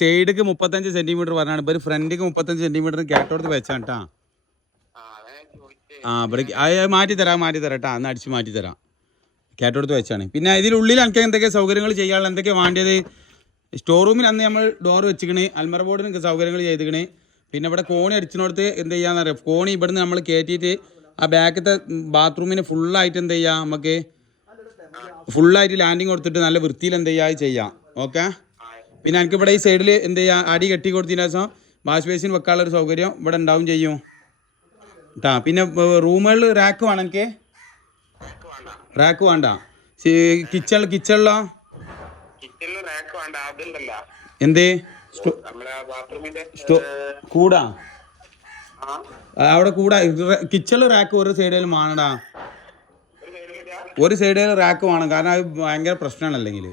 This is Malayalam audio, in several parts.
സൈഡിക്ക് 35 സെന്റിമീറ്റർ പറഞ്ഞാണ് ഇപ്പൊ ഫ്രണ്ടിക്ക് 35 സെന്റിമീറ്റർ കേട്ടോടത്ത് വെച്ചാണ് കേട്ടാ. മാറ്റി തരാം കേട്ടാ. അന്ന് അടിച്ച് മാറ്റി തരാം. കേട്ടോടത്ത് വെച്ചാണ്. പിന്നെ ഇതിനുള്ളിൽ എനിക്ക് എന്തൊക്കെ സൗകര്യങ്ങൾ ചെയ്യാനുള്ള എന്തൊക്കെയാണ് വേണ്ടത്? സ്റ്റോർ റൂമിൽ അന്ന് നമ്മൾ ഡോർ വെച്ചിക്കണ്, അൽമറ ബോർഡിന് സൗകര്യങ്ങൾ ചെയ്തിക്കണ്. പിന്നെ ഇവിടെ കോണി അടിച്ചിനോടത്ത് എന്ത് ചെയ്യാന്ന് അറിയാം, കോണി ഇവിടുന്ന് നമ്മൾ കയറ്റിയിട്ട് ആ ബാക്കത്തെ ബാത്റൂമിന് ഫുള്ളായിട്ട് എന്ത് ചെയ്യാം, നമുക്ക് ഫുള്ളായിട്ട് ലാൻഡിങ് കൊടുത്തിട്ട് നല്ല വൃത്തിയിൽ എന്ത് ചെയ്യാം. ഓക്കെ. പിന്നെ എനിക്ക് ഇവിടെ ഈ സൈഡിൽ എന്ത് ചെയ്യാം, അടി കെട്ടി കൊടുത്തതിന് ശേഷം വാഷ് ബേസിൻ വെക്കാനുള്ളൊരു സൗകര്യം ഇവിടെ ഉണ്ടാവും ചെയ്യും കേട്ടാ. പിന്നെ റൂമുകളിൽ റാക്ക് വേണം എനിക്ക്, റാക്ക് വേണ്ട. കിച്ചണിലോ എന്ത് കൂടാ അവിടെ കൂടാ. കിച്ചണിൽ റാക്ക് ഒരു സൈഡിലും വേണടാ, ഒരു സൈഡിൽ റാക്ക് വേണം. കാരണം അത് ഭയങ്കര പ്രശ്നമാണ്. അല്ലെങ്കിൽ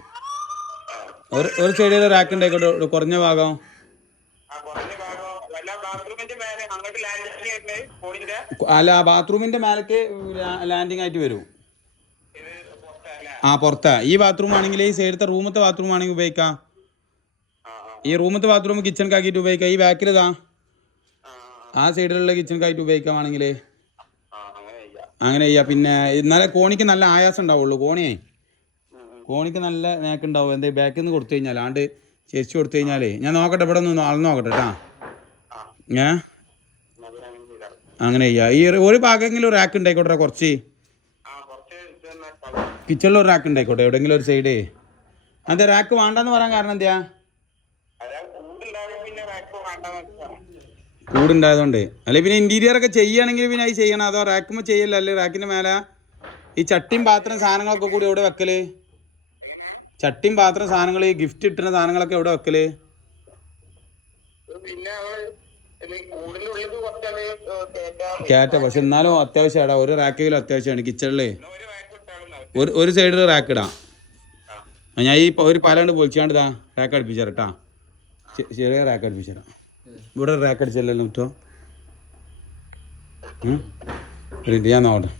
ഒരു സൈഡിൽ റാക്ക് ഉണ്ടായിക്കോട്ടെ, കുറഞ്ഞ ഭാഗം. അല്ല, ബാത്റൂമിന്റെ മേലേക്ക് ലാൻഡിങ് ആയിട്ട് വരും. പുറത്താ. ഈ ബാത്റൂം ആണെങ്കിൽ ഈ സൈഡത്തെ റൂമത്തെ ബാത്റൂം ആണെങ്കിൽ ഉപയോഗിക്കാം. ഈ റൂമത്തെ ബാത്റൂം കിച്ചണിക്കാക്കിയിട്ട് ഉപയോഗിക്കാം. ഈ ബാക്കിൽ ഇതാ ആ സൈഡിലുള്ള കിച്ചണിക്കായിട്ട് ഉപയോഗിക്കാമാണെങ്കിൽ അങ്ങനെ ചെയ്യാം. പിന്നെ ഇന്നലെ കോണിക്ക് നല്ല ആയാസം ഉണ്ടാവുള്ളൂ. കോണിക്ക് നല്ല നേക്ക് ഉണ്ടാവും. എന്താ ബാക്കിൽ നിന്ന് കൊടുത്തു കഴിഞ്ഞാൽ, ആണ്ട് ചേച്ചി കൊടുത്തു കഴിഞ്ഞാലേ ഞാൻ നോക്കട്ടെ, ഇവിടെ നിന്ന് അളന്ന് നോക്കട്ടെ കേട്ടാ. അങ്ങനെ ചെയ്യാം. ഈ ഒരു ഭാഗമെങ്കിലും റാക്ക് ഉണ്ടായിക്കോട്ടെ, കുറച്ച് കിച്ചണിൽ ഒരു റാക്ക് ഉണ്ടായിക്കോട്ടെ എവിടെയെങ്കിലും ഒരു സൈഡ്. അത് റാക്ക് വേണ്ടെന്ന് പറയാൻ കാരണം എന്താ? കൂടുണ്ടായതുകൊണ്ട്. അല്ലെ പിന്നെ ഇന്റീരിയർ ഒക്കെ ചെയ്യുകയാണെങ്കിൽ പിന്നെ അത് ചെയ്യണം. അതോ റാക്കുമ്പോൾ ചെയ്യല്ല? അല്ലെ റാക്കിന്റെ മേലെ ഈ ചട്ടിയും പാത്രം സാധനങ്ങളൊക്കെ കൂടി എവിടെ വെക്കല്? ചട്ടിയും പാത്രം സാധനങ്ങൾ, ഈ ഗിഫ്റ്റ് ഇട്ടുന്ന സാധനങ്ങളൊക്കെ എവിടെ വെക്കല്? കേറ്റ. പക്ഷെ എന്നാലും അത്യാവശ്യമാടാ, ഒരു റാക്കെങ്കിലും അത്യാവശ്യമാണ് കിച്ചണില്. ഒരു സൈഡിൽ റാക്ക് ഇടാം. ഞാൻ ഈ ഒരു പാലാണ്ട് പൊളിച്ചാണ്ട് ഇതാ റാക്ക് അടുപ്പിച്ചു തരാം. ചെറിയ റാക്ക് അടുപ്പിച്ചു തരാം. ഇവിടെ റാക്ക് അടിച്ചല്ലോ മുറ്റോ. ഞാൻ നോക്കട്ടെ.